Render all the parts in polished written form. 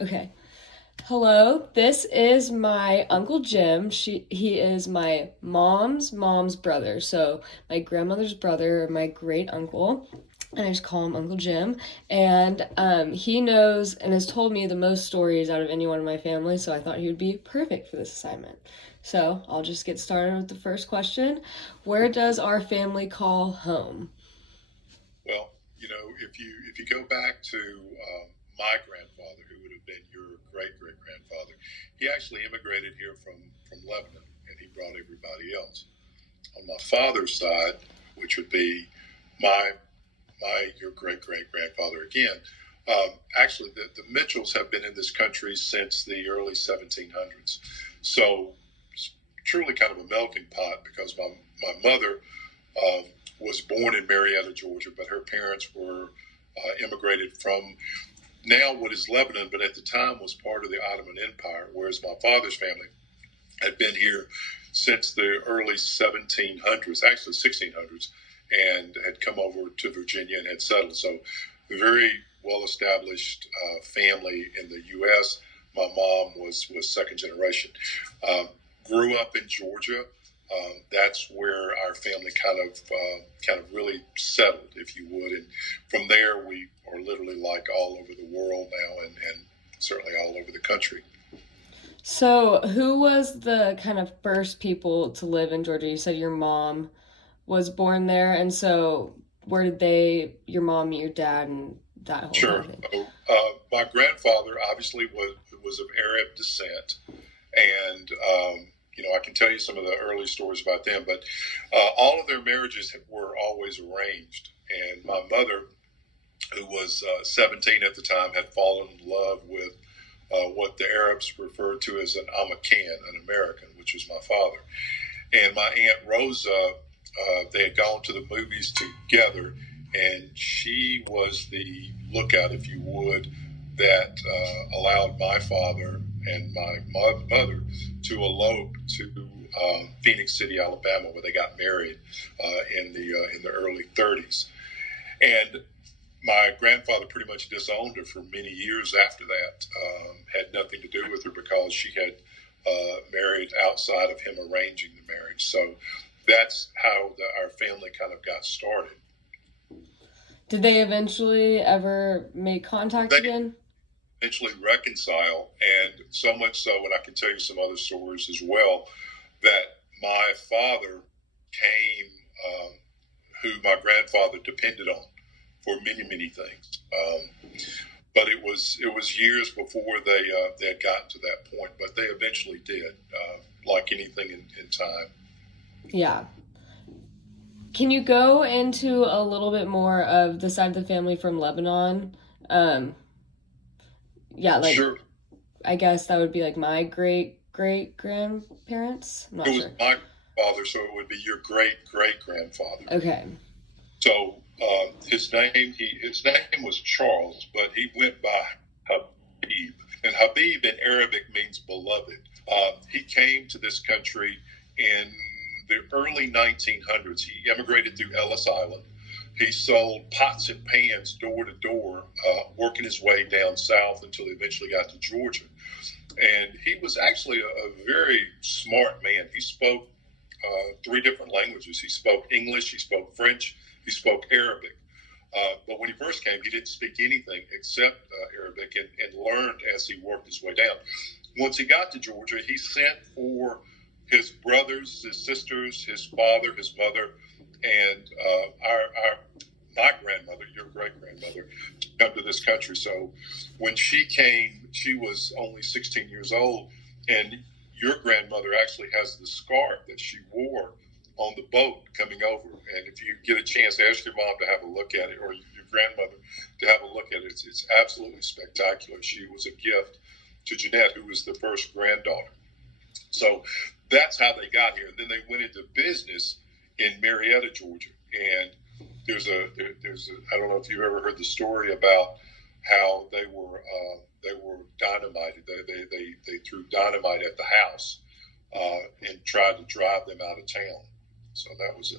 Okay. Hello, this is my Uncle Jim. He is my mom's brother. So my grandmother's brother, my great uncle. And I just call him Uncle Jim. And he knows and has told me the most stories out of anyone in my family, so I thought he would be perfect for this assignment. So I'll just get started with the first question. Where does our family call home? Well, if you go back to my grandfather, who would have been your great great grandfather, he actually immigrated here from Lebanon, and he brought everybody else. On my father's side, which would be my your great great grandfather again. Actually, the Mitchells have been in this country since the early 1700s, so it's truly kind of a melting pot because my mother um, was born in Marietta, Georgia, but her parents were immigrated from now what is Lebanon, but at the time was part of the Ottoman Empire, whereas my father's family had been here since the early 1700s, actually 1600s, and had come over to Virginia and had settled. So, a very well established family in the U.S. My mom was second generation. Um, Grew up in Georgia. That's where our family kind of really settled, if you would. And from there, we are literally like all over the world now, and certainly all over the country. So, who was the kind of first people to live in Georgia? You said your mom was born there, and so where did your mom meet your dad and that whole kind Sure. of thing? So, my grandfather obviously was of Arab descent, and I can tell you some of the early stories about them. But all of their marriages were always arranged, and my mother, who was 17 at the time, had fallen in love with what the Arabs referred to as an American, an American, which was my father. And my aunt Rosa, they had gone to the movies together, and she was the lookout, if you would, that allowed my father and my mother to elope to Phoenix City, Alabama, where they got married in the early 30s. And my grandfather pretty much disowned her for many years after that. Had nothing to do with her because she had married outside of him arranging the marriage. So that's how our family kind of got started. Did they eventually ever make contact They again? eventually reconcile, and so much so, and I can tell you some other stories as well, that my father came, um, who my grandfather depended on for many, many things. But it was years before they had gotten to that point, but they eventually did, like anything in time. Yeah. Can you go into a little bit more of the side of the family from Lebanon? Um, yeah, like Sure, I guess that would be like my great great grandparents. I'm it not was sure. my father, so it would be your great great grandfather. Okay. So his name was Charles, but he went by Habib, and Habib in Arabic means beloved. He came to this country in the early 1900s. He immigrated through Ellis Island. He sold pots and pans door to door, working his way down south until he eventually got to Georgia. And he was actually a very smart man. He spoke three different languages. He spoke English, he spoke French, he spoke Arabic. But when he first came, he didn't speak anything except Arabic, and learned as he worked his way down. Once he got to Georgia, he sent for his brothers, his sisters, his father, his mother, and my grandmother, your great grandmother, to come to this country. So when she came, she was only 16 years old, and your grandmother actually has the scarf that she wore on the boat coming over. And if you get a chance, ask your mom to have a look at it, or your grandmother to have a look at it. It's absolutely spectacular. She was a gift to Jeanette, who was the first granddaughter. So that's how they got here. And then they went into business in Marietta, Georgia. And there's a I don't know if you've ever heard the story about how they were dynamited. They threw dynamite at the house and tried to drive them out of town. So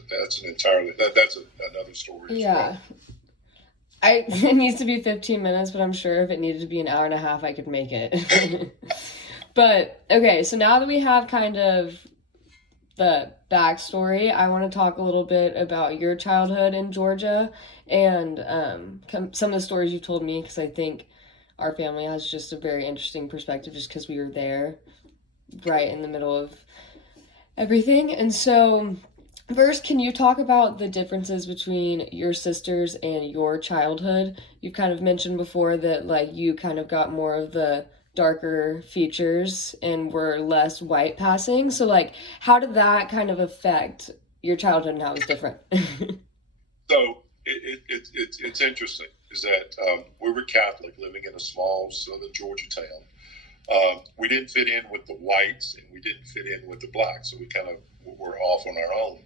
that's an entirely that's another story as well. Yeah. it needs to be 15 minutes, but I'm sure if it needed to be an hour and a half, I could make it. But okay, so now that we have kind of the backstory, I want to talk a little bit about your childhood in Georgia and some of the stories you told me because I think our family has just a very interesting perspective just because we were there right in the middle of everything. And so, first, can you talk about the differences between your sisters and your childhood? You've kind of mentioned before that, like, you kind of got more of the darker features and were less white passing. So, like, how did that kind of affect your childhood and how it was different? So it's interesting is that we were Catholic living in a small southern Georgia town. We didn't fit in with the whites and we didn't fit in with the blacks, so we kind of were off on our own.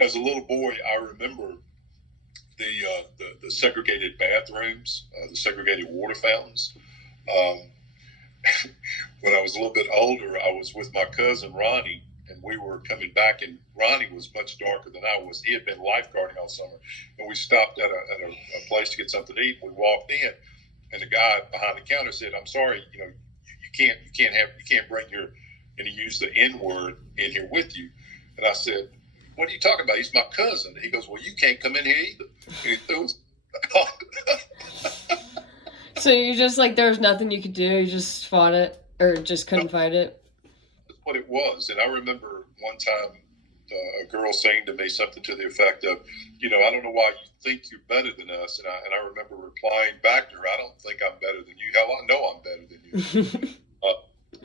As a little boy, I remember the segregated bathrooms, the segregated water fountains. Um, when I was a little bit older, I was with my cousin Ronnie, and we were coming back, and Ronnie was much darker than I was. He had been lifeguarding all summer, and we stopped at a place to get something to eat. And we walked in, and the guy behind the counter said, "I'm sorry, you can't bring your," and he used the N word in here with you. And I said, "What are you talking about? He's my cousin." He goes, "Well, you can't come in here either." And he threw his So you just like there was nothing you could do. You just fought it or just couldn't fight it. what it was. And I remember one time a girl saying to me something to the effect of, "I don't know why you think you're better than us." And I remember replying back to her, "I don't think I'm better than you. Hell, I know I'm better than you."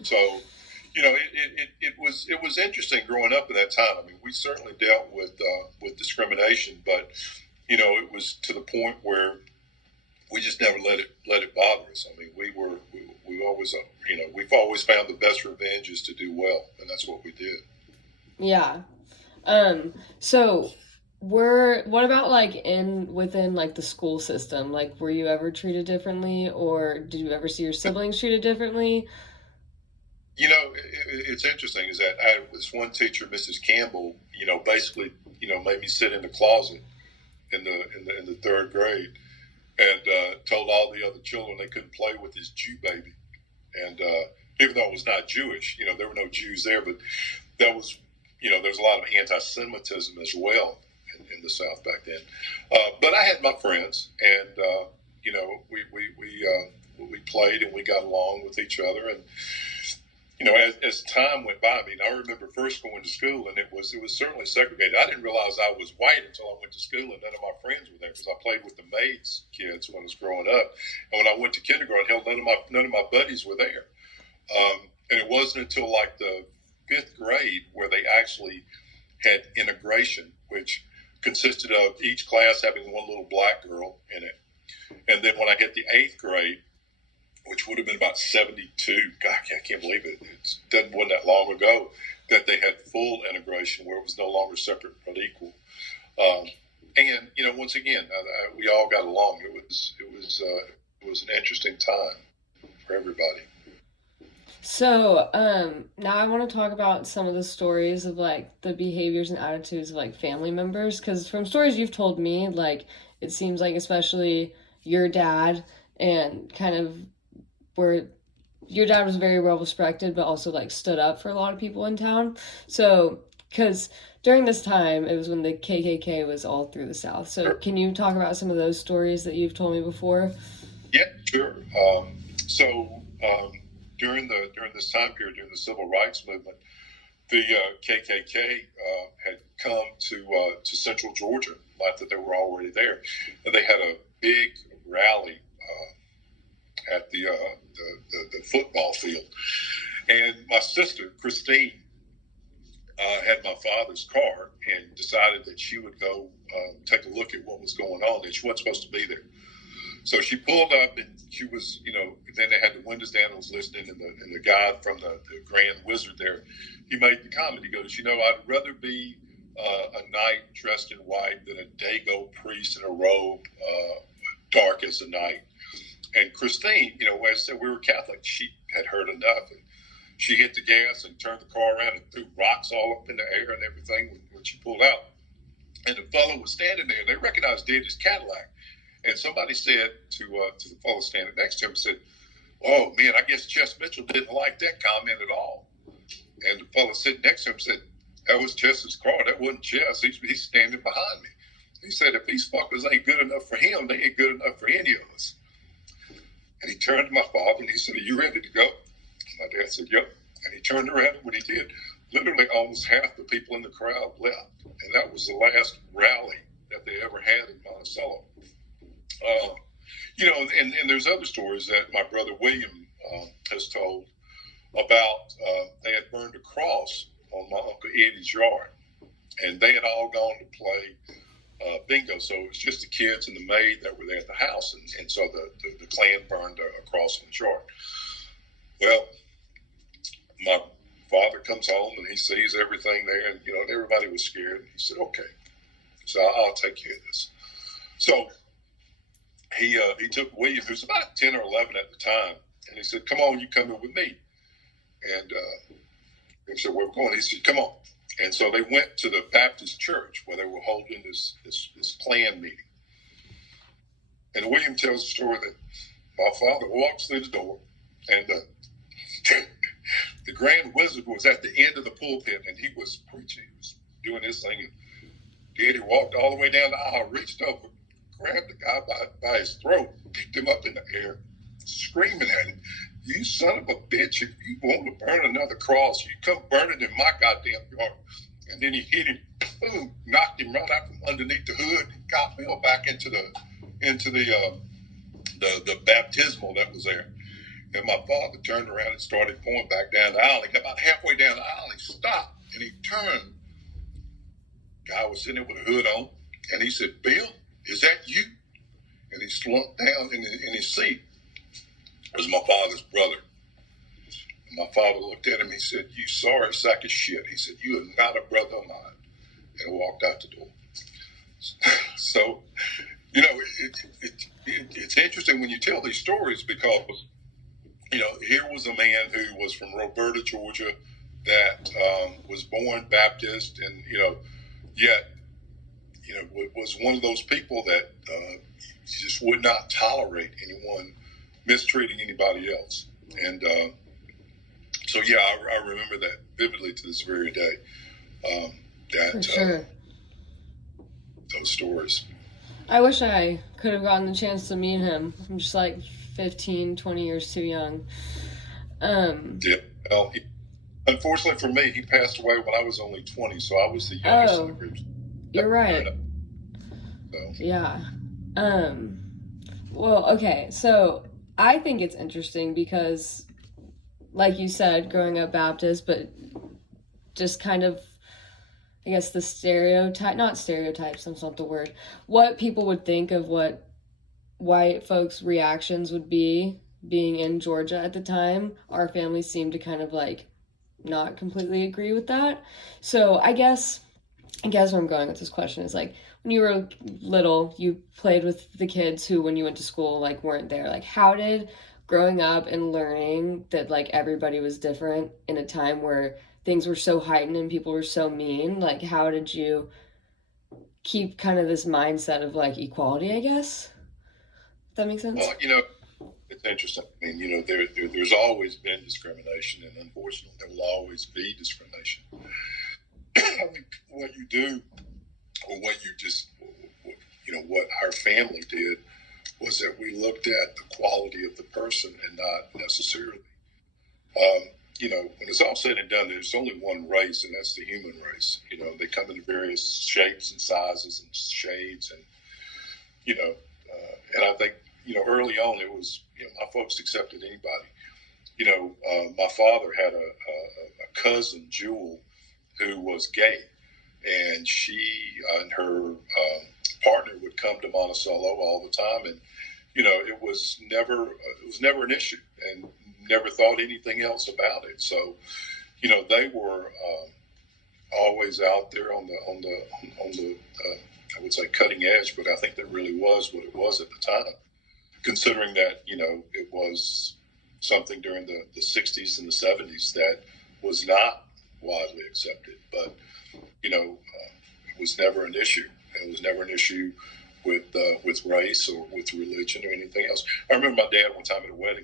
So, it was interesting growing up in that time. I mean, we certainly dealt with discrimination, but it was to the point where we just never let it bother us. I mean, we always we've always found the best revenge is to do well, and that's what we did. Yeah. So what about like in within like the school system? Like were you ever treated differently or did you ever see your siblings treated differently? It's interesting is that I had this one teacher, Mrs. Campbell, basically, made me sit in the closet in the third grade and told all the other children they couldn't play with this Jew baby. And even though it was not Jewish, there were no Jews there, but that was, there's a lot of anti-Semitism as well in the South back then. But I had my friends, and we played and we got along with each other, and as time went by, I mean, I remember first going to school, and it was certainly segregated. I didn't realize I was white until I went to school, and none of my friends were there because I played with the maids' kids when I was growing up. And when I went to kindergarten, hell, none of my buddies were there. And it wasn't until like the fifth grade where they actually had integration, which consisted of each class having one little black girl in it. And then when I hit the eighth grade, which would have been about 72. God, I can't believe it. Wasn't that long ago that they had full integration where it was no longer separate but equal. Um, and once again, we all got along. It was an interesting time for everybody. So, now I want to talk about some of the stories of like the behaviors and attitudes of like family members because from stories you've told me, like it seems like especially your dad and kind of where your dad was very well respected, but also like stood up for a lot of people in town. So, because during this time, it was when the KKK was all through the South. So, Sure. can you talk about some of those stories that you've told me before? Yeah, sure. So during this time period, during the civil rights movement, the KKK had come to Central Georgia. Not that they were already there, and they had a big rally at the football field. And my sister Christine had my father's car and decided that she would go take a look at what was going on. And she wasn't supposed to be there. So she pulled up, and she was, then they had the windows down and was listening. And the guy from the Grand Wizard there, he made the comment. He goes, I'd rather be a knight dressed in white than a Dago priest in a robe, dark as the night. And Christine, as I said, we were Catholic. She had heard enough. And she hit the gas and turned the car around and threw rocks all up in the air and everything when she pulled out. And the fellow was standing there. They recognized it as Cadillac. And somebody said to the fellow standing next to him, said, "Oh man, I guess Chess Mitchell didn't like that comment at all." And the fellow sitting next to him said, "That was Chess's car. That wasn't Chess. He's standing behind me." He said, "If these fuckers ain't good enough for him, they ain't good enough for any of us." And he turned to my father and he said, "Are you ready to go?" And my dad said, "Yep." And he turned around, and when he did, literally almost half the people in the crowd left. And that was the last rally that they ever had in Monticello. And there's other stories that my brother William has told about. They had burned a cross on my Uncle Eddie's yard, and they had all gone to play bingo. So it was just the kids and the maid that were there at the house, and so the clan burned a cross on his yard. Well, my father comes home and he sees everything there, and everybody was scared. And he said, "Okay, so I'll take care of this." So he took William, who's about 10 or 11 at the time, and he said, "Come on, you coming with me?" And he said, "Where we're going?" He said, "Come on." And so they went to the Baptist church where they were holding this Klan meeting. And William tells the story that my father walks through the door, and the Grand Wizard was at the end of the pulpit, and he was preaching. He was doing his thing. And Daddy walked all the way down the aisle, reached over, grabbed the guy by his throat, picked him up in the air, screaming at him, "You son of a bitch, if you want to burn another cross, you come burn it in my goddamn yard." And then he hit him, boom, knocked him right out from underneath the hood, and got Bill back into the baptismal that was there. And my father turned around and started going back down the aisle. He got about halfway down the aisle, he stopped, and he turned. Guy was sitting there with a hood on, and he said, "Bill, is that you?" And he slumped down in his seat. It was my father's brother. And my father looked at him. He said, "You sorry sack of shit." He said, "You are not a brother of mine," and walked out the door. So, it's interesting when you tell these stories, because here was a man who was from Roberta, Georgia, that was born Baptist, and yet was one of those people that just would not tolerate anyone mistreating anybody else. And so yeah, I remember that vividly to this very day. For sure. Those stories. I wish I could have gotten the chance to meet him. I'm just like 15, 20 years too young. Yeah. Well, unfortunately for me, he passed away when I was only 20, so I was the youngest in the group. You're right. So. Yeah. Well, okay, so I think it's interesting because, like you said, growing up Baptist, but just kind of, I guess, the not stereotypes, that's not the word, what people would think of what white folks' reactions would be being in Georgia at the time. Our family seemed to kind of like not completely agree with that. So I guess where I'm going with this question is like, when you were little, you played with the kids who, when you went to school, like weren't there. Like, how did growing up and learning that like everybody was different in a time where things were so heightened and people were so mean, like how did you keep kind of this mindset of like equality, I guess? Does that make sense? Well, it's interesting. I mean, there's always been discrimination, and unfortunately, there will always be discrimination. I think what you do, or what what our family did, was that we looked at the quality of the person and not necessarily. When it's all said and done, there's only one race, and that's the human race. They come in various shapes and sizes and shades, and and I think early on it was my folks accepted anybody. My father had a cousin, Jewel, who was gay, and she and her partner would come to Monticello all the time, and it was never an issue, and never thought anything else about it. So they were always out there on the I would say cutting edge, but I think that really was what it was at the time, considering that it was something during the 60s and the 70s that was not widely accepted, but it was never an issue. It was never an issue with race or with religion or anything else. I remember my dad one time at a wedding